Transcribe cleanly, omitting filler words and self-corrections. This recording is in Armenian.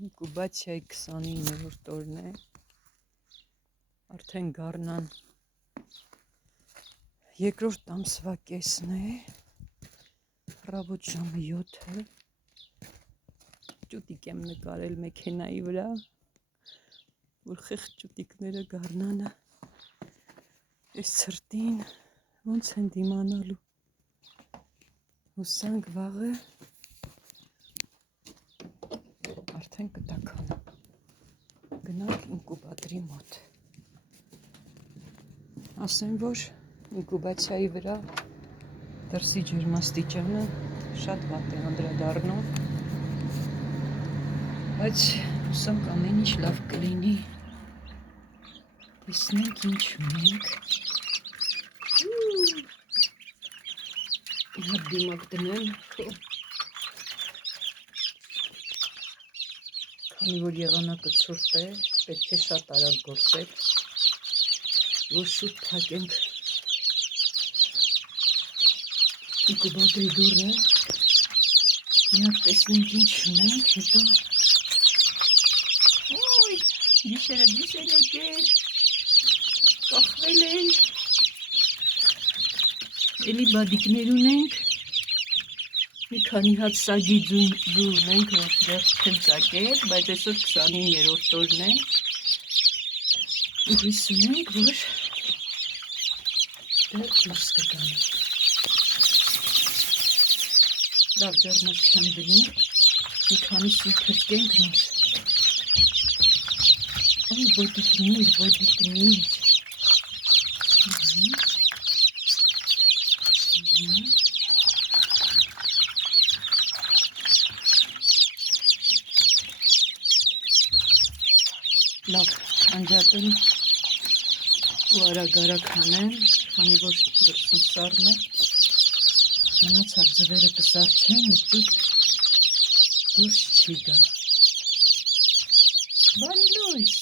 Ինկուբացիայի 29-րդ օրն է, արդեն գարնան երկրորդ ամսվա կեսն է, առավոտ ժամը 7-ը, ճուտիկ եմ նկարել մեքենայի վրա, որ խեղճ ճուտիկները գարնանը այս ցրտին ոնց են դիմանալու, հուսանք վաղը արդեն կտականը, գնանք ինկուբատորի մոտ, ասեմ, որ ինկուբացիայի վրա դրսի ջերմաստիճանը շատ վատ է անդրադառնում, բայց հուսանք ամեն ինչ լավ կլինի, տեսնենք ինչ ունենք, իհատ դիմակ դնեմ, քանի որ եղանակը ցուրտ է, պետք է շատ արագ գործել, որ շուտ փակենք ինկուբատորի դուռը, մի հատ տեսնենք ինչ ունենք, հետո գիշերը դուրս են եկել, կախվել են, էլի բադիկներ ունենք, մի քանի հատ սագի ձու ունենք, որ դեռ չեն ծակել, բայց այսօր 29-րդ օրն է, հույս ունենք, որ դեռ դուրս կգան, լավ ջերմոց չեմ դնի, մի քանիսին փրկենք նոր, Ой, бодիկնիր, լավ, անջատեմ ու արագ հանեմ, քանի որ դրսում սառն է, մնացած ձվերը կսառչեն ու դուրս չի գա, բարի լույս,